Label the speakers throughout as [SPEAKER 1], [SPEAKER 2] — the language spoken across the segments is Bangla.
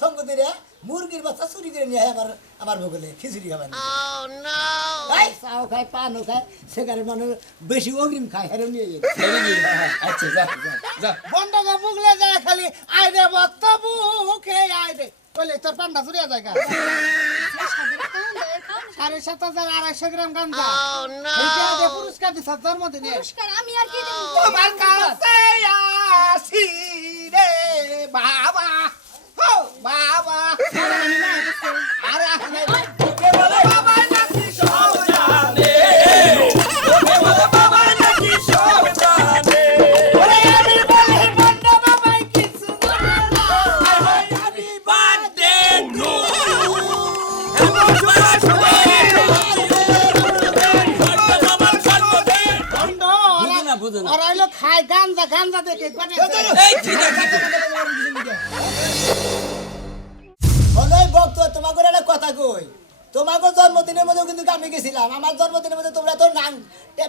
[SPEAKER 1] সঙ্গ দিলে মুরগির বাচ্চা চুরি করে নিয়ে আমার আমার বগলে খিচুড়ি খাবেন চাও খায় পানও খায় সেখানে মানুষ বেশি অগ্রিম খায় হেরে নিয়ে যায়
[SPEAKER 2] নাকি? আচ্ছা যা যা,
[SPEAKER 3] বুগলে যায় খালি আয় রে বত্ত বুকে আয় রে বলে তোর পান্ডা চুরিয়া জায়গা সাড়ে সাত হাজার আড়াইশো গ্রাম গাঞ্জা পুরস্কার জন্মদিনে।
[SPEAKER 4] আমি আর কি
[SPEAKER 3] তোমার কাছে আসি রে বাবা। হো বাবা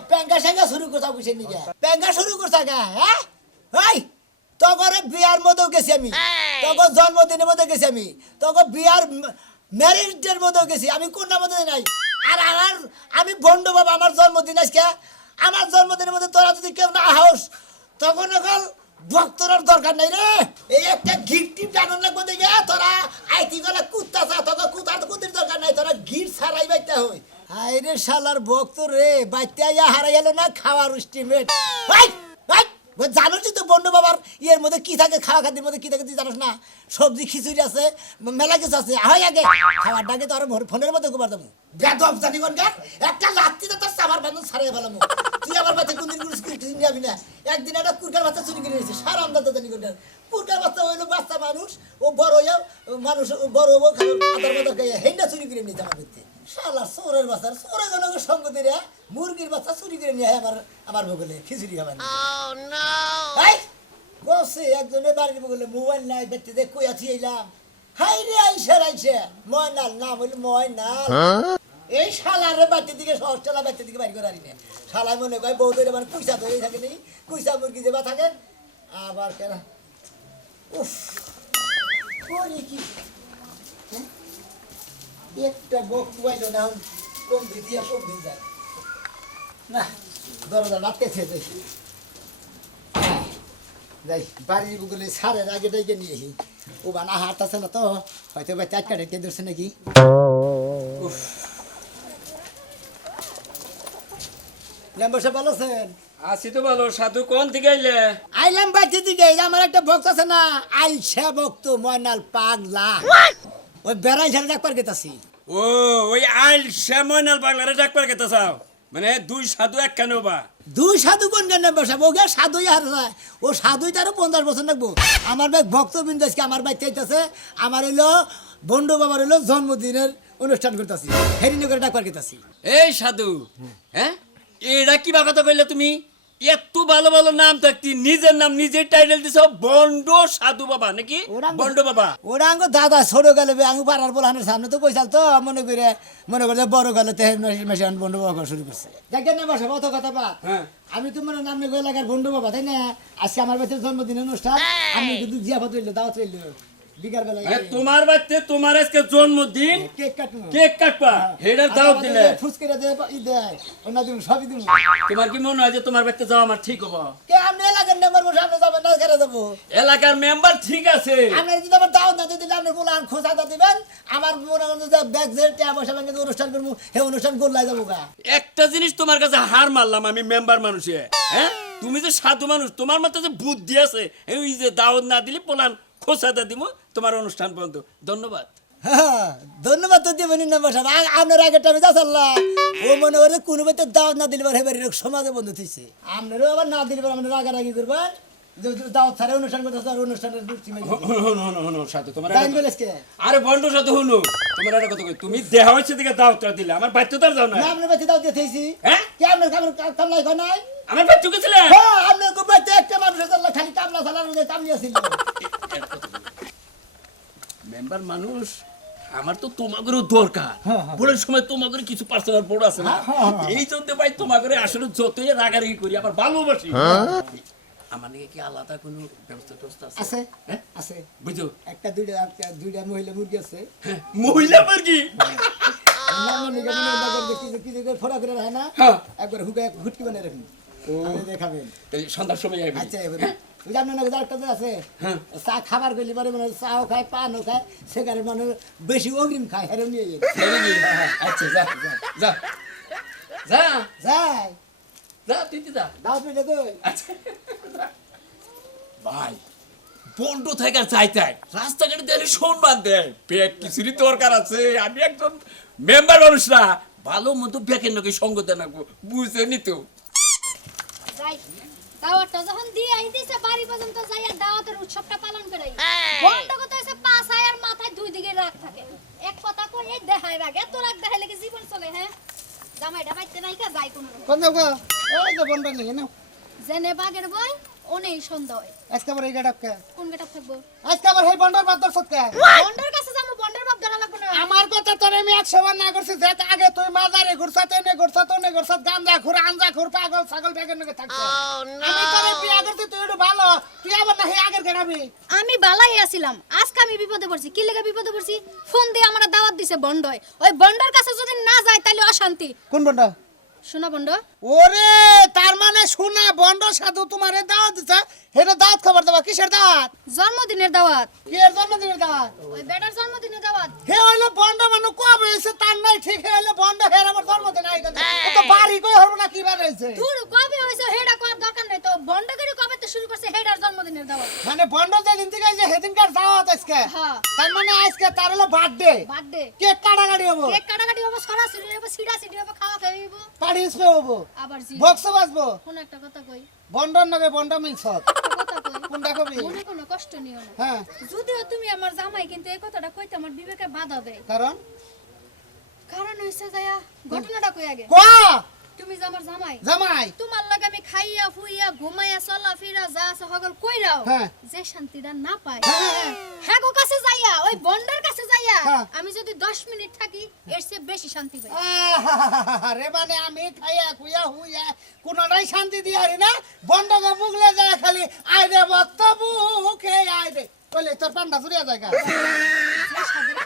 [SPEAKER 1] প্যাঙ্গা স্যাঙ্গা শুরু করছা বুঝে নিকে? প্যাঙ্গা শুরু করছা গা হ্যাঁ? বিয়ার মধ্যেও গেছি আমি। তখন জন্মদিনের মধ্যে গেছি আমি। তখন বিয়ার ম্যারেজের মধ্যেও গেছি। আমি কোনটা মধ্যে নাই। আর আমার আমি বাবা আমার জন্মদিন আজকে। আমার জন্মদিনের মধ্যে তোরা যদি কেউ না হাউস তখন এখন ভক্তরার দরকার নাই রে। এই একটা গিফট টিপ জানার লাগবে দেখে তোরা আইতি গলা কুত্তা চা তোকে কুতার কুতির দরকার নাই তোরা গিফট ছাড়াই বাইতে হয়। শালার ভক্ত রে গেল না খাওয়ার স্টিমেট তো বাবার, ইয়ের মধ্যে কি থাকে খাওয়া খাদ্যের মধ্যে কি থাকে তুই জানোস না? সবজি, খিচুড়ি আছে মেলা কিছু আছে হয় আগে। খাবার ডাকে তো ফোনের মধ্যে দেবো বেদব কোন একটা লাত্তি তো তোর সাবার বান্ধব ফেলাম। তুই আমার বাচ্চা কোনো স্কুল যাবি না। একদিন একটা কুরকার বাচ্চা চুরি করে নিয়েছে সার জানি কোনটা কুরকার বাচ্চা হইল বাচ্চা মানুষ, ও বড় হইয়া, মানুষ বড় হব আদার খাইয়া হেন্ডা চুরি করে নিয়েছে আমার শালা চোরের বাচ্চা চোরে কোনো সঙ্গ দিলে? মুরগির বাচ্চা চুরি করে নিয়ে আমার আমার বগলে খিচুড়ি খাবেন বসে একজনের বাড়ির বগলে মোবাইল নাই ব্যক্তি দেখ কই আছি এলাম হাই রে আইসে আইসে ময়নাল নাম হইল ময়নাল। এই শালারে বাড়ির দিকে সহজটালা বাড়ির দিকে বাড়ি করে আনি না। শালাই মনে করে বউ ধরে মানে কুইসা ধরে থাকে নি কুইসা মুরগি যেবা থাকে আবার কেন? উফ করি কি? হ্যাঁ? একটা বক কুয়াইলো না এখন কম দিয়ে কম না দরজা রাখতেছে দেখি যাই বাড়ির বুকুলে সারের আগে ডেকে নিয়ে এসি ও বানা হাট আছে না তো হয়তো বা চারটা ডেকে ধরছে নাকি। মেম্বার সাহেব ভালো আছেন?
[SPEAKER 2] আছি তো ভালো সাধু কোন আইলে?
[SPEAKER 1] আইলাম বাড়িতে দিকে আমার একটা ভক্ত আছে না আইসা ভক্ত ময়নাল পাগলা। ওই বেড়াই ছেড়ে ডাকবার গেতাছি।
[SPEAKER 2] ও ওই আইল শ্যামনাল বাংলারে ডাকবার কেতা চাও? মানে দুই সাধু এক কেন বা
[SPEAKER 1] দুই সাধু কোন কেন বসাবো ওকে সাধুই আর যায় ও সাধুই তারও পঞ্চাশ বছর লাগবো। আমার ভাই ভক্তবৃন্দ আজকে আমার বাড়িতে আইতাছে। আমার হইল বন্ডু বাবার হইল জন্মদিনের অনুষ্ঠান করতেছি। হেরিনি করে ডাকবার গেতাছি
[SPEAKER 2] এই সাধু হ্যাঁ? এটা কি বা কথা কইলে তুমি? এত ভালো ভালো নাম থাকতি নিজের নাম নিজের টাইটেল দিছ বন্ড সাধু বাবা নাকি? বন্ড বাবা।
[SPEAKER 1] ওরা আঙ্গ দাদা ছোট গেলে আঙ্গ পাড়ার বলানের সামনে তো কইসাল তো মনে করে মনে করে বড় গেলে তো মেশে বন্ধু বাবা শুরু করছে। দেখেন না বসে অত কথা বা
[SPEAKER 2] হ্যাঁ।
[SPEAKER 1] আমি তো মনে নামে গো এলাকার বন্ধু বাবা তাই না? আজকে আমার বাড়িতে জন্মদিন অনুষ্ঠান আমি কিন্তু জিয়াফত রইল দাওয়াত রইল।
[SPEAKER 2] হ্যাঁ, তোমার বাড়িতে তোমার আজকে জন্মদিন?
[SPEAKER 1] কেক কাটবো।
[SPEAKER 2] কেক কাটবা? হেডার দাও দিলে।
[SPEAKER 1] ফুসকেরা দেয় ই দেয় অন্য দিন সবই দিন
[SPEAKER 2] তোমার কি মনে হয় যে তোমার বাড়িতে যাওয়া আমার ঠিক হব?
[SPEAKER 1] কে আপনি এলাকার নাম্বার বসে আপনি যাবেন না খেলে যাব
[SPEAKER 2] এলাকার মেম্বার ঠিক আছে।
[SPEAKER 1] যদি আমার দাওয়াত না দিলে আপনি খোঁজা দা দিবেন। আমার মনে যে ব্যাগ যে টাকা পয়সা ব্যাংকে অনুষ্ঠান করব সেই অনুষ্ঠান করলাই যাব গা।
[SPEAKER 2] একটা জিনিস তোমার কাছে হার মারলাম আমি মেম্বার মানুষে হ্যাঁ? তুমি যে সাধু মানুষ তোমার মাথায় যে বুদ্ধি আছে এই যে দাওয়াত না দিলে পোলান খোসাতে দিব তোমার অনুষ্ঠান পর্যন্ত ধন্যবাদ।
[SPEAKER 1] হ্যাঁ, ধন্যবাদ তো দিবেন আপনার আগের টাইমে যা ও মনে করে কোনো বাড়িতে দাওয়াত না হেবার সমাজে বন্ধু থইছে আপনারও আবার না দিলে আপনার রাগারাগি করবেন দাওয়াত ছাড়া অনুষ্ঠান করতে আর অনুষ্ঠানের দৃষ্টি
[SPEAKER 2] তোমার
[SPEAKER 1] টাইম
[SPEAKER 2] বন্ধু তোমার একটা কথা কই তুমি দেহ হচ্ছে দিকে দাওয়াতটা দিলে আমার বাচ্চাটার যাও না
[SPEAKER 1] না আপনার বাচ্চা দাওয়াত দিয়ে থইছি
[SPEAKER 2] হ্যাঁ?
[SPEAKER 1] কি আপনার কামড় কামলাই খাও নাই?
[SPEAKER 2] আমার বাচ্চা গেছিলে
[SPEAKER 1] হ্যাঁ আপনার খুব বাচ্চা একটা মানুষ খালি কামলা চালানো কামলি আছিল
[SPEAKER 2] মেম্বার মানুষ আমার তো তোমাদেরও দরকার। বোর্ডের সময় তোমাদের কিছু পার্সোনাল বোর্ড আছে না? এই জন্য ভাই তোমাদের আসলে যতই রাগারাগি করি আবার ভালোবাসি। আমার নাকি কি আলাদা কোনো ব্যবস্থা ট্যবস্থা আছে?
[SPEAKER 1] আছে
[SPEAKER 2] হ্যাঁ?
[SPEAKER 1] আছে।
[SPEAKER 2] বুঝো?
[SPEAKER 1] একটা দুইটা দুইটা মহিলা মুরগি আছে।
[SPEAKER 2] হ্যাঁ, মহিলা মুরগি? হ্যাঁ।
[SPEAKER 1] একবার হুকে হুটকি বানিয়ে রাখুন। আপনি দেখাবেন।
[SPEAKER 2] সন্ধ্যার সময়
[SPEAKER 1] আচ্ছা এবারে ওই যে আপনার নাকি আছে।
[SPEAKER 2] হ্যাঁ।
[SPEAKER 1] চা খাবার করলে পরে মানে চাও খায় পানও খায় সেখানে মানে বেশি অগ্রিম খায় হেরে নিয়ে যায়।
[SPEAKER 2] তাই? আচ্ছা যা যা যা।
[SPEAKER 1] যাই।
[SPEAKER 2] যা তুই যা।
[SPEAKER 1] দাও পেটে তো
[SPEAKER 2] আচ্ছা। ভাই বন্ড থাকার চাইতাই। রাস্তাঘাটে দিলে সম্মান দেয় পেট কিছুরই দরকার আছে। আমি একজন মেম্বার মানুষ না। ভালো মতো ব্যাকের নাকি সঙ্গ দেন বুঝে নিত
[SPEAKER 4] যাই। দাওয়াতটা যখন দিয়ে আই দিছে বাড়ি পর্যন্ত যাই আর দাওয়াতের উৎসবটা পালন বন্ধ হইছে পাঁচ আয়ার মাথায় দুই দিকে রাগ থাকে। এক কথা কই এই দেখায় রাগ এত রাগ দেখাইলে কি জীবন চলে হ্যাঁ? জামাইটা বাইতে নাই কা যাই কোনো।
[SPEAKER 3] কোন যাব ওই যে বন্ধ নিয়ে নাও।
[SPEAKER 4] জেনে বাগের বই ওনেই সন্ধ্যা হয়
[SPEAKER 3] আজকে আবার এই গাড়াপকে
[SPEAKER 4] কোন গেটা থাকব?
[SPEAKER 3] আজকে আবার এই বন্ডর বাদ দর্শক
[SPEAKER 4] বন্ডের কাছে
[SPEAKER 3] আমার কথা তোর আমি একশো সবার না করছি যে আগে তুই মাজারে ঘুরছা তেনে ঘুরছা তনে ঘুরছা গান্দা ঘুর আঞ্জা ঘুর পাগল ছাগল বেগের নাকি থাকছে। আমি তোরে বিয়া করছি তুই একটু ভালো। তুই আবার না হে আগের গেড়াবি
[SPEAKER 4] আমি বালাই আছিলাম। আজকে আমি বিপদে পড়ছি। কি লেগে বিপদে পড়ছি? ফোন দিয়ে আমার দাওয়াত দিছে বন্ডয় ওই বন্ডর কাছে যদি না যায় তাহলে অশান্তি।
[SPEAKER 3] কোন বন্ড
[SPEAKER 4] শোনা বন্ড
[SPEAKER 3] ওরে তার মানে শোনা বন্ড সাধু তোমারে দাওয়াত দিছে। হেটা দাওয়াত খাবার দেবা কিসের দাওয়াত?
[SPEAKER 4] জন্মদিনের দাওয়াত।
[SPEAKER 3] কি এর জন্মদিনের দাওয়াত?
[SPEAKER 4] ওই বেটার জন্মদিনের দাওয়াত।
[SPEAKER 3] হে হইল বন্ড মানু কবে হয়েছে তার নাই ঠিক হে হইল বন্ড হের আমার জন্মদিন আই ও তো বাড়ি কই হরব না কি বার হইছে?
[SPEAKER 4] দূর কবে হইছে হেডা করার দরকার নাই তো। বন্ড করে কবে তো শুরু করছে হেডার জন্মদিনের দাওয়াত?
[SPEAKER 3] মানে বন্ড যেদিন থেকে যে সেদিনকার দাওয়াত আজকে?
[SPEAKER 4] হ্যাঁ।
[SPEAKER 3] তার মানে আজকে তার হলো বার্থডে
[SPEAKER 4] বার্থডে
[SPEAKER 3] কেক কাটাকাটি হব।
[SPEAKER 4] কেক কাটাকাটি হবে সরাসরি হবে সিডা সিডি হবে। খাওয়া খাইব
[SPEAKER 3] পার্টি স্প্রে হব।
[SPEAKER 4] আবার জি
[SPEAKER 3] বক্স বাজবো
[SPEAKER 4] কোন একটা কথা কই?
[SPEAKER 3] বন্ডর নগে বন্ড
[SPEAKER 4] কই?
[SPEAKER 3] কোনটা কবি?
[SPEAKER 4] মনে কোনো কষ্ট নিও না।
[SPEAKER 3] হ্যাঁ।
[SPEAKER 4] যদিও তুমি আমার জামাই কিন্তু এই কথাটা কইতে আমার বিবেকে বাধা দেয়।
[SPEAKER 3] কারণ?
[SPEAKER 4] কারণ হইছে যায়া ঘটনাটা কই আগে?
[SPEAKER 3] ক
[SPEAKER 4] তুমি যে আমার জামাই
[SPEAKER 3] জামাই
[SPEAKER 4] তোমার লাগে আমি খাইয়া ফুইয়া ঘুমাইয়া চলা ফিরা যা আছে সকল কইরাও
[SPEAKER 3] হ্যাঁ।
[SPEAKER 4] যে শান্তিটা না পাই
[SPEAKER 3] হ্যাঁ, হ্যাঁ।
[SPEAKER 4] হ্যাঁ গো কাছে যাইয়া ওই বন্ডার কাছে যাইয়া। আমি যদি 10 মিনিট থাকি এর চেয়ে বেশি শান্তি পাই
[SPEAKER 3] আরে মানে আমি খাইয়া খুইয়া হুইয়া কোনটাই শান্তি দিয়ে হারি না বন্ড গো মুগলে যায় খালি আয় রে বক্তব্য মুখে আয় রে বলে তোর পান্ডা চুরিয়া জায়গা
[SPEAKER 4] খাওনি তো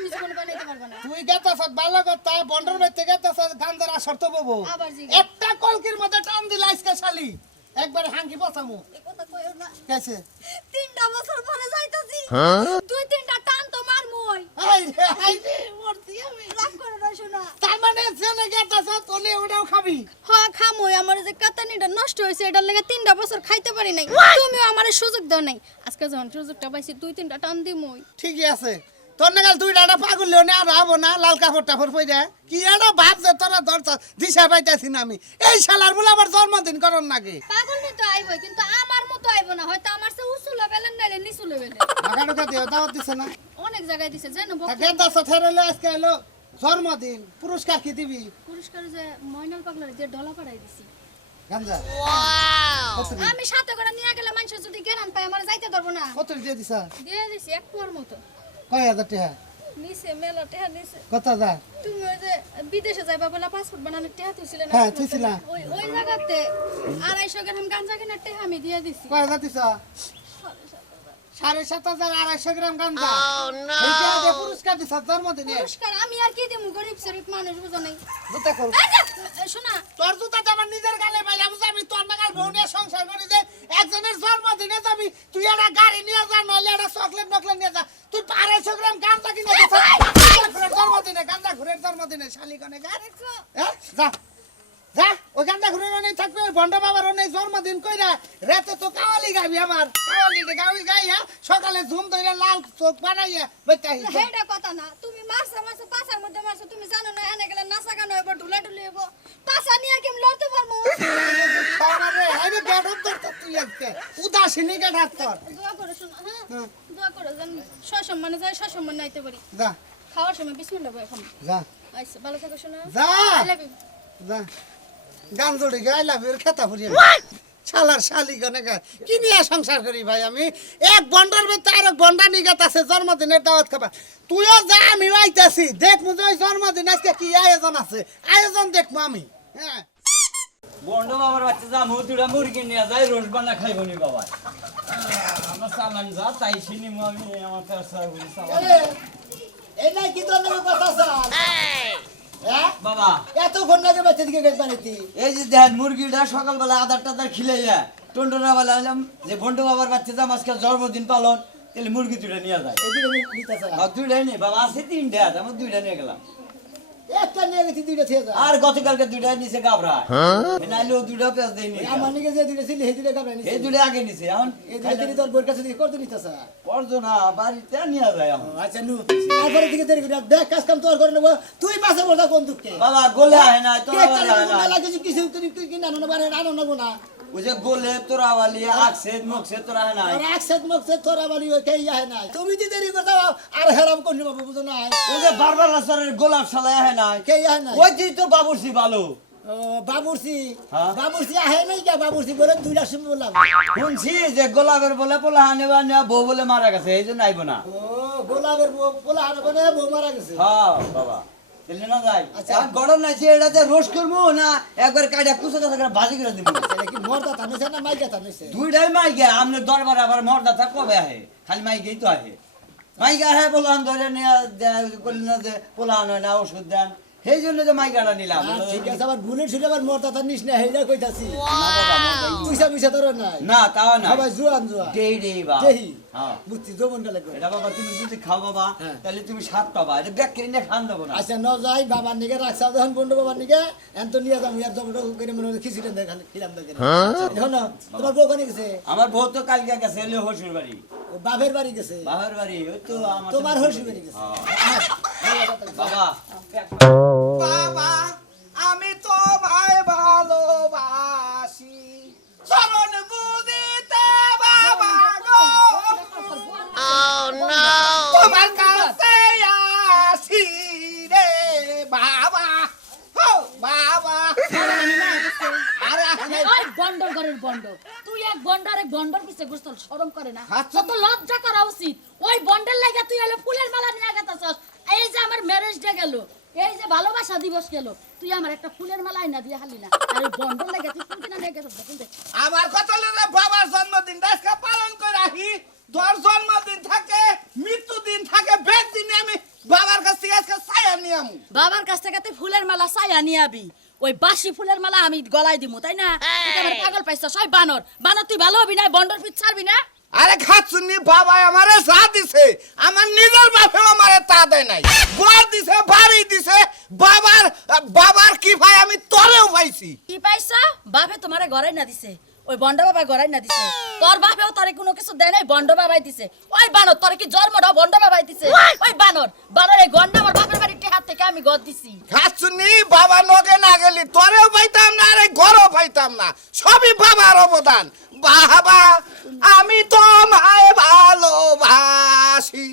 [SPEAKER 4] তুমি জীবনে বানাইতে পারবে না।
[SPEAKER 3] তুই গেতাস ভালো কথা বন্ডর মধ্যে গেতাস গান্ধার আসর তো ববো।
[SPEAKER 4] আবার
[SPEAKER 3] একটা কলকির মধ্যে টান দিল আজকে শালি। একবারে হাঙ্কি বসামু।
[SPEAKER 4] কথা কইও না।
[SPEAKER 3] কেছে?
[SPEAKER 4] তিনটা বছর পরে যাইতাছি। দুই তিনটা টান তো মারমুই।
[SPEAKER 3] আই রে আই রে। মরছি আমি।
[SPEAKER 4] রাগ করে না শোনা।
[SPEAKER 3] তার মানে জেনে গেতাস তোনে ওটাও খাবি?
[SPEAKER 4] হ্যাঁ খামই। আমার যে কাতানিটা নষ্ট হয়েছে এটার লেগে তিনটা বছর খাইতে পারি নাই। তুমিও আমার সুযোগ দাও নাই। আজকে যখন সুযোগটা পাইছি দুই তিনটা টান দিমই।
[SPEAKER 3] ঠিকই আছে। তোর নাগাল তুই ডাটা পাগল না আর হব না লাল কাপড় টাপড় পই যায় কি এটা ভাব যে তোরা ধরছ দিশা পাইতাছি না আমি। এই শালার বলে আবার জন্মদিন করন নাকি?
[SPEAKER 4] পাগল নি তো আইবই কিন্তু আমার মতো আইবো না হয়তো আমার সে উঁচু লেভেলের নাইলে নিচু লেভেলে
[SPEAKER 3] ঢাকা ঢুকা দিও দাওয়াত দিছে না?
[SPEAKER 4] অনেক জায়গায় দিছে জানো
[SPEAKER 3] তা গেতাস থেরেলো আজকে এলো জন্মদিন পুরস্কার কি দিবি?
[SPEAKER 4] পুরস্কার যে ময়নাল পাগলার যে ডলা পাড়াই দিছি।
[SPEAKER 3] গাঞ্জা।
[SPEAKER 4] আমি সাথে করে নিয়ে গেলে মানুষ যদি জ্ঞান পায় আমার যাইতে পারব না।
[SPEAKER 3] কত দিয়ে দিছা?
[SPEAKER 4] দিয়ে দিছি এক পোয়ার মতো।
[SPEAKER 3] কয় হাজার টাকা
[SPEAKER 4] নিচে মেলা টেহা নিচে
[SPEAKER 3] কত হাজার?
[SPEAKER 4] তুমি ওই যে বিদেশে যাইবা বলে পাসপোর্ট বানানোর টেহা তুইছিলে না?
[SPEAKER 3] হ্যাঁ, তুইছিলাম।
[SPEAKER 4] ওই ওই জায়গাতে আড়াইশো গ্রাম গাঞ্জা কেনার টেহা আমি দিয়ে দিছি।
[SPEAKER 3] কয় হাজার দিছা? সাড়ে সাত হাজার আড়াইশো গ্রাম দিয়ে পুরস্কার দিছা জন্মদিনে
[SPEAKER 4] পুরস্কার আমি আর কি দেবো গরিব শরীফ মানুষ বুঝো নাই
[SPEAKER 3] জুতা করো
[SPEAKER 4] শোনা
[SPEAKER 3] তোর জুতা আমার নিজের গালে পাই আমি আমি তোর নাগাল বউ নিয়ে সংসার করি যে একজনের জন্মদিনে যাবি তুই একটা গাড়ি নিয়ে যা নইলে একটা চকলেট মকলেট নিয়ে যা তুই আড়াইশো গ্রাম গাঁজা কিনে জন্মদিনে গাঁজা ঘুরের জন্মদিনে শালি কনে গাড়ি যা যা ওই ঘুরের অনেক থাকবে ভণ্ড বাবার অনেক জন্মদিন কইরা রাতে তো কাওয়ালি গাবি আমার। কাওয়ালি গাবি গাইয়া সকালে ঝুম ধরে লাল চোখ বানাইয়া
[SPEAKER 4] হেডা কথা না তুমি মারছো পাশার মধ্যে মারছো তুমি জানো না এনে গেলে নাচা গান হইব ঢুলা ঢুলি হইব। পাশা নিয়ে কি আমি লড়তে
[SPEAKER 3] বাবারে আরে গেডপ ধরতে তুই আজকে। উদাসীনী গেডাপ তোর।
[SPEAKER 4] দোয়া করে শোনো হ্যাঁ?
[SPEAKER 3] হ্যাঁ।
[SPEAKER 4] দোয়া করে জান সসম্মানে যায় সসম্মান নাইতে পারি।
[SPEAKER 3] যা।
[SPEAKER 4] খাওয়ার সময় বিসমিল্লাহ বই এখন।
[SPEAKER 3] যা।
[SPEAKER 4] আচ্ছা ভালো থাকো শোনা।
[SPEAKER 3] যা. যা। গান জড়ি গাইলা বের খেতা ফুরিয়ে শালার শালি গনে গা কি নিয়ে সংসার করি ভাই আমি এক বন্ডার মধ্যে আর এক বন্ডা নিগাত আছে জন্মদিনের দাওয়াত খাবা তুইও যা আমি আইতাছি দেখ মুঝে ওই জন্মদিন আজকে কি আয়োজন আছে আয়োজন দেখব আমি হ্যাঁ
[SPEAKER 5] বন্ড বাবার বাচ্চা যা মু দুটা মুরগি নিয়ে যায় রোজ বানা খাইব নি বাবা আমার সালান যা তাই চিনি আমি আমার সালান
[SPEAKER 1] এই নাই কি তোর নামে কথা স্যার হ্যাঁ
[SPEAKER 5] বাবা।
[SPEAKER 1] এতক্ষণ লাগে বাচ্চা দিকে গেছ বানিতি
[SPEAKER 5] এই যে দেখেন মুরগিটা সকালবেলা আধার টাধার খিলাইয়া টন্টনা বেলা এলাম যে বন্ড বাবার বাচ্চা দাম আজকে জন্মদিন পালন তাহলে মুরগি তুলে নিয়ে যায়। দুইটাই নেই বাবা আছে তিনটা আমার দুইটা নিয়ে গেলাম।
[SPEAKER 1] একটা নিয়ে গেছি দুইটা থেকে
[SPEAKER 5] আর গতকালকে দুইটা নিচে গাবরা নাইলে ও দুইটা পেঁয়াজ দেয়নি।
[SPEAKER 1] আমার নিকে যে দুইটা ছিল সেই দুইটা কামড়া নিছি।
[SPEAKER 5] এই দুইটা আগে নিছে এখন
[SPEAKER 1] এই দুইটা দিলি তোর বোর কাছে দিয়ে করতে নিতে স্যার
[SPEAKER 5] পড়তো না বাড়িতে নিয়ে যায় এখন।
[SPEAKER 1] আচ্ছা নু তারপরে দিকে দেরি করে দেখ কাজ কাম তোর করে নেব তুই পাশে বসা কোন দুঃখে
[SPEAKER 5] বাবা গোলে আহে না তোরা আহে না।
[SPEAKER 1] কিছু কিছু তুই কিনা আনো না বারে আনো না।
[SPEAKER 5] ওই যে গোলে তোরা বালি আকছে মুখছে তোরা আহে নাই?
[SPEAKER 1] আর একসাথ মুখছে তোরা বাড়ি ওই কে ইয়া নাই। তুমি যদি দেরি করতে আর হেরাম কোন বাবু বুঝো নাই।
[SPEAKER 5] ওই যে বারবার রাস্তার গোলাপ সালাই আহে নাই?
[SPEAKER 1] কে ইয়া নাই?
[SPEAKER 5] ওই তুই তো বাবুরছি ভালো
[SPEAKER 1] বাবুরসি
[SPEAKER 5] হ্যাঁ?
[SPEAKER 1] বাবুরসি আহে নাই কে? বাবুরসি বলে দুইটা বললাম।
[SPEAKER 5] শুনছি যে গোলাপের বলে পোলা হানে বা নেওয়া বউ বলে মারা গেছে এই জন্য আইব না।
[SPEAKER 1] ও গোলাপের বউ পোলা বনে বউ মারা গেছে।
[SPEAKER 5] হ্যাঁ বাবা। তাহলে না যাই
[SPEAKER 1] আচ্ছা।
[SPEAKER 5] আচ্ছা গরম নাই এটাতে রোজ করব না একবার কাটা কুচে কাছে করে ভাজি করে দিব?
[SPEAKER 1] তাহলে কি মর্দা থামেছে না মাইকা থামেছে
[SPEAKER 5] দুইটাই মাইকে আপনার দরবার আবার মর্দা তা কবে আহে? খালি মাইকেই তো আহে। মাইকে আহে পোলান ধরে নিয়ে করলেন যে পোলান হয় না ওষুধ দেন। সেই জন্য যে মাইকাটা নিলাম।
[SPEAKER 1] আর ঠিক আছে আবার বুলেট ছুটে আবার মর্দা তার নিস না হেইলা কইতাছি।
[SPEAKER 5] না
[SPEAKER 1] পয়সা পয়সা তোর নাই।
[SPEAKER 5] না তাও না
[SPEAKER 1] জোয়ান জোয়ান।
[SPEAKER 5] দেই দেই বা।
[SPEAKER 1] দেহি
[SPEAKER 5] হ্যাঁ।
[SPEAKER 1] বুঝছি জমন গেলে
[SPEAKER 5] এটা বাবা তুমি যদি খাও বাবা
[SPEAKER 1] হ্যাঁ।
[SPEAKER 5] তাহলে তুমি স্বাদ পাবা। এটা ব্যাগ কিনে খান দেবো না।
[SPEAKER 1] আচ্ছা ন যাই বাবার নিকে রাখছা যখন বন্ধু বাবার নিকে এত নিয়ে যাব ইয়ার করে মনে খিচুড়ি খিলাম দেখে এখন তোমার বউ কোনে গেছে?
[SPEAKER 5] আমার বউ তো কালকে গেছে এলে হসুর বাড়ি।
[SPEAKER 1] ও বাপের বাড়ি গেছে?
[SPEAKER 5] বাবার বাড়ি ওই তো আমার
[SPEAKER 1] তোমার হসুর বাড়ি। গেছে?
[SPEAKER 5] হ্যাঁ। বাবা
[SPEAKER 3] বাবা আমি তোমায় ভালোবাসি। চরণ বুঝিতে বাবা গো। তোমার কাছে আসি রে বাবা। বাবা।
[SPEAKER 6] ওই বন্ডর ঘরের বন্ড তুই এক বন্ড আর এক বন্ডর পিছে ঘুরছল শরম করে না।
[SPEAKER 3] আচ্ছা।
[SPEAKER 6] তো লজ্জা করা উচিত। ওই বন্ডের লাগা তুই হলো ফুলের মালা নিয়ে গেতাছস। এই যে আমার ম্যারেজ ডে গেল। এই যে ভালোবাসা দিবস গেল তুই আমার একটা ফুলের মালা আইনা দিয়ে হালি না। আর বন্ডর লাগা তুই ফুল কিনা নিয়ে গেছস দেখুন দেখ।
[SPEAKER 3] আমার কথা হলো বাবার জন্মদিন আজকে পালন করে রাখি তোর জন্মদিন থাকে মৃত্যুদিন থাকে বেদ দিনে আমি বাবার কাছ থেকে আজকে ছায়া নিয়ে আমু।
[SPEAKER 6] বাবার কাছ থেকে তুই ফুলের মালা চাইয়া নিয়ে আবি। ওই বাসি ফুলের মালা আমি গলায় দিমু তাই না? তুই আমার পাগল পাইছস ওই বানর। বানর তুই ভালো হবি না? বন্ডর পিছ ছাড়বি না?
[SPEAKER 3] আরে খাচ্ছুনি বাবা আমারে চা দিছে আমার নিজের বাপেও আমারে তা দেয় নাই। ঘর দিছে বাড়ি দিছে বাবার বাবার কি ভাই আমি তরেও পাইছি।
[SPEAKER 6] কি পাইছ? বাপে তোমারে গড়াই না দিছে। ওই বন্ড বাবা গড়াই না দিছে। তোর বাপেও তোরে কোনো কিছু দেয় নাই বন্ড বাবাই দিছে। ওই বানর তোরে কি জন্মটা বন্ড বাবাই দিছে? ওই বানর বানর এই গন্ডা আমার বাপের বাড়িতে হাত থেকে আমি গদ দিছি।
[SPEAKER 3] খাচ্ছুনি বাবা নগে না গেলি তোরেও পাইতাম না আরে ঘরও পাইতাম না। সবই বাবার অবদান। বাবা, আমি তোমায় ভালোবাসি।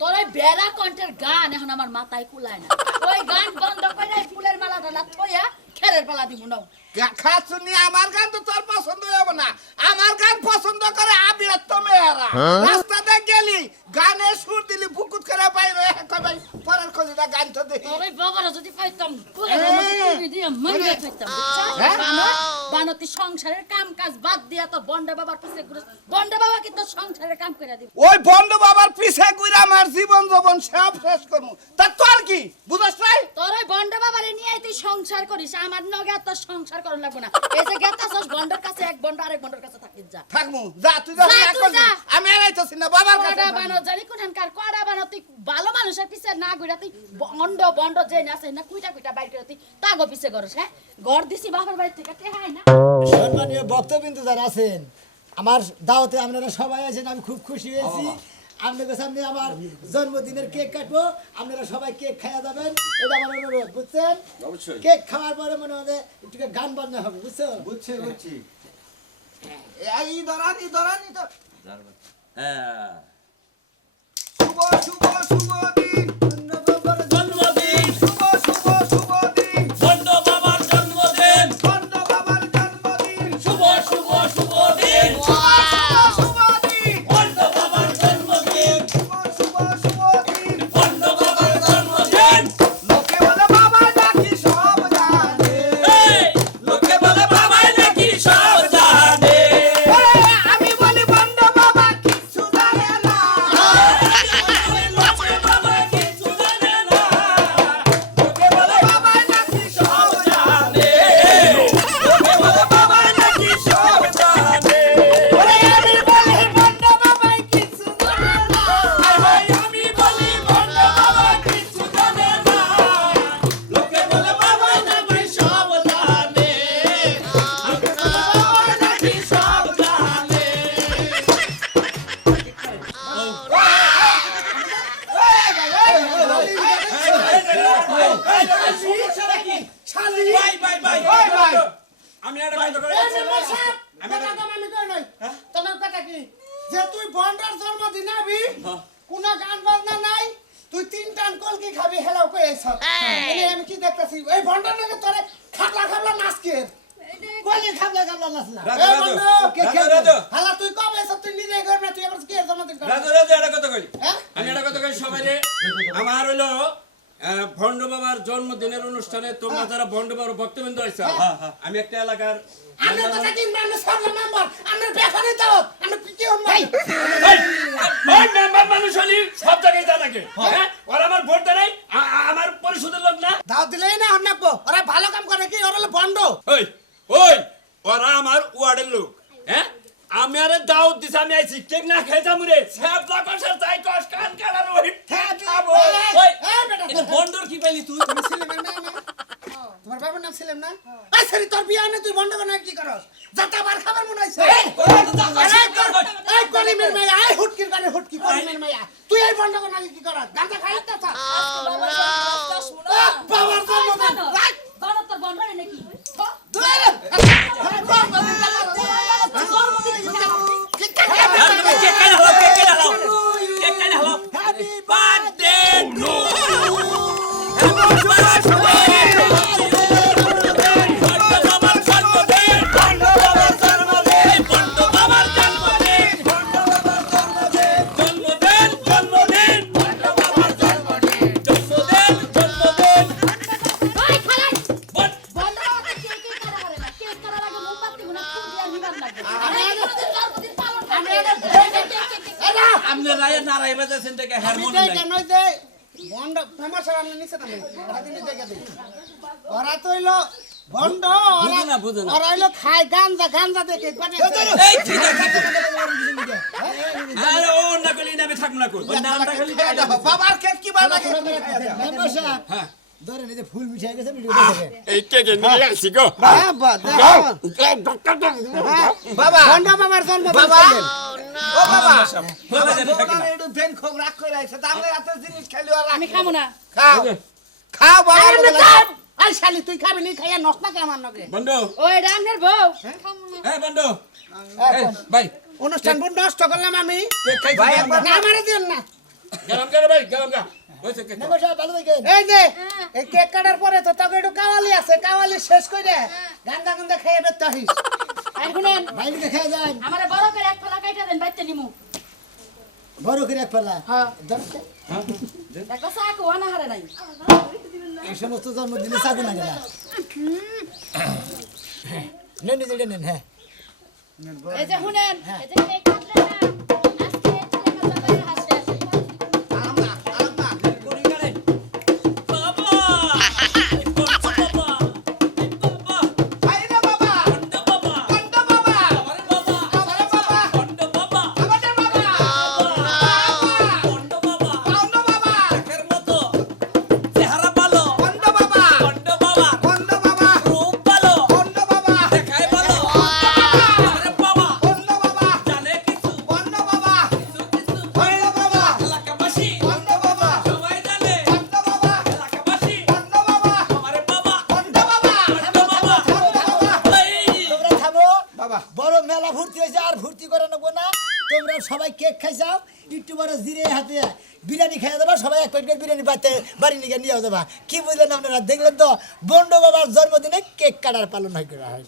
[SPEAKER 6] তোর ওই বেড়া কণ্ঠের গান এখন আমার মাথায় কুলায় না। ওই গান বন্ধ করে ফুলের মালা ডালা থইয়া খেরের পালা দিব নাও।
[SPEAKER 3] খাচ্ছুনি আমার গান তো তোর পছন্দ হবে না। আমার গান পছন্দ করে আবির তো মেয়েরা রাস্তাতে গেলি গানে সুর দিলি বুকুত করে বাইরে কবাই পরের কলিটা গান তো দেখি।
[SPEAKER 6] ওই বাবারা যদি পাইতাম?
[SPEAKER 3] হ্যাঁ?
[SPEAKER 6] বানতি সংসারের কাম কাজ বাদ দিয়া তোর বন্ড বাবার পিছে ঘুরে বন্ড বাবা কি তোর সংসারের কাম করে দিব।
[SPEAKER 3] ওই বন্ধু বাবার পিছে ঘুরে আমার জীবন যৌবন সব শেষ করব। তা তোর কি? বুঝাস নাই?
[SPEAKER 6] তোর ওই বন্ড বাবারে নিয়ে তুই সংসার করিস আমার নগে তোর সংসার লাগবে না। এই যে গেতাছস বন্ডর কাছে এক বন্ড আরেক বন্ডর কাছে থাকিস যা।
[SPEAKER 3] থাকব যা তুই যা না করবি আমি এড়াইতেছি না বাবার কাছে
[SPEAKER 6] কড়া বানো জানি কোনখানকার কড়া বানো তুই ভালো মানুষের পিছে না ঘুরে তুই বন্ড বন্ড যে নাচে না কুইটা কুইটা বাইর করে তুই তাগো পিছে করস হ্যাঁ? ঘর দিছি বাপের বাড়ি থেকে টেহাই না?
[SPEAKER 1] সম্মানীয় বক্তবিন্দু যারা আছেন আমার দাওয়াতে আপনারা সবাই আছেন আমি খুব খুশি হয়েছি। আপনাদের সামনে আমার জন্মদিনের কেক কাটবো। আপনারা সবাই কেক খাওয়া যাবেন। এটা আমার অনুরোধ বুঝছেন? কেক খাওয়ার পরে মনে হবে একটু গান বাজনা হবে বুঝছ
[SPEAKER 5] বুঝছি বুঝছি।
[SPEAKER 3] এই ধরানি ধরানি তো
[SPEAKER 5] হ্যাঁ।
[SPEAKER 3] শুভ শুভ
[SPEAKER 2] কথা আমার আহ, ভণ্ড বাবার জন্মদিনের অনুষ্ঠানে তোমরা যারা ভণ্ড বাবার ভক্তবৃন্দ হয়েছে আমি একটা এলাকার
[SPEAKER 3] আমরা কথা কি সামনে মেম্বার আমরা বেখানে দাও আমরা কি হম ভাই
[SPEAKER 2] এই, মেম্বার মানুষ হলি সব জায়গায় যা থাকে হ্যাঁ। ওরা আমার ভোট দেয় নাই, আ- আ- আমার পরিষদের লোক না।
[SPEAKER 3] দাও দিলেই না অন্যাক্য ওরা ভালো কাম করে কি? ওরা হলো
[SPEAKER 2] ওই ওই ওরা আমার ওয়ার্ডের লোক হ্যাঁ? আমি আরে দাওয়াত দিছে আমি আইছি। কেক না খাই যামু রে। সাপ না কষার চাই কষ কান ওই খাব। ওই
[SPEAKER 3] এই বেটা
[SPEAKER 2] এটা বন্দর কি পাইলি তুই?
[SPEAKER 3] তুমি ছিলেন না না তোমার বাবার নাম ছিলেন না? এই সরি তোর বিয়া না তুই বন্ধ করে কি করস? যাতা বার খাবার মনে হইছে। এই তোর- এই কলিমের মাইয়া এই হুটকির গানে হুটকি কলিমের মাইয়া। তুই এই বন্ধ করে কি করস? গাঁজা খাই তা? বাবার জন্মদিন রাখ।
[SPEAKER 4] গণতন্ত্র বন্ধ হয় নাকি?
[SPEAKER 2] কেক কাটা হলো কেক কাটা হলো কেক কাটা হলো
[SPEAKER 3] খায় গাঞ্জা গাঞ্জা দেখে
[SPEAKER 2] আছে আরে ও না কলি না থাকব না কই। নামটা খালি
[SPEAKER 3] বাবার ক্ষেত কি বাবা?
[SPEAKER 2] হ্যাঁ।
[SPEAKER 1] ধরেন এই যে ফুল মিঠাই গেছে ভিডিওটা দেখেন
[SPEAKER 2] এই কেকে নিয়ে আসছি গো?
[SPEAKER 3] বাবা বন্ধ বাবার জন্ম বাবা। ও বাবা।
[SPEAKER 5] একটু ফেন খুব রাগ করে আছে তাহলে এত জিনিস খেলি আর
[SPEAKER 4] আমি খাব না।
[SPEAKER 3] খাও। খাও বাবা আই শালি তুই খাবি নি? খাইয়া নষ্ট না কেমন নগে
[SPEAKER 2] বন্ধু।
[SPEAKER 4] ওই রান্নার বউ? খাব না।
[SPEAKER 2] এই বন্ধু। এই ভাই
[SPEAKER 3] অনুষ্ঠান পুরো নষ্ট করলাম আমি।
[SPEAKER 2] কেক খাই
[SPEAKER 3] না আমারে দিন না।
[SPEAKER 2] গরম করে ভাই গরম গা হইছে কেক
[SPEAKER 3] এই যে এই কাটার পরে তো তোকে একটু কাওয়ালি আছে কাওয়ালি শেষ করে গান্দা গান্দা খেয়ে বেরতে হইস
[SPEAKER 1] বাইরে খেয়ে যান।
[SPEAKER 4] আমারে বড় করে এক ফলা কাইটা দেন বাইতে নিমু।
[SPEAKER 1] বড় করে এক পাল্লা
[SPEAKER 4] হ্যাঁ।
[SPEAKER 1] ধরতে
[SPEAKER 4] দেখো চা কোয়া না হারে নাই।
[SPEAKER 1] এই সমস্ত জন্মদিনে চাকু না। নেন নেন হ্যাঁ।
[SPEAKER 4] এই যে শুনেন এই যে
[SPEAKER 1] বাড়ি নিয়ে যাবা। কি বুঝলেন আপনারা? দেখলেন তো, বন্ড বাবার জন্মদিনে কেক কাটার পালন হয় করা হয়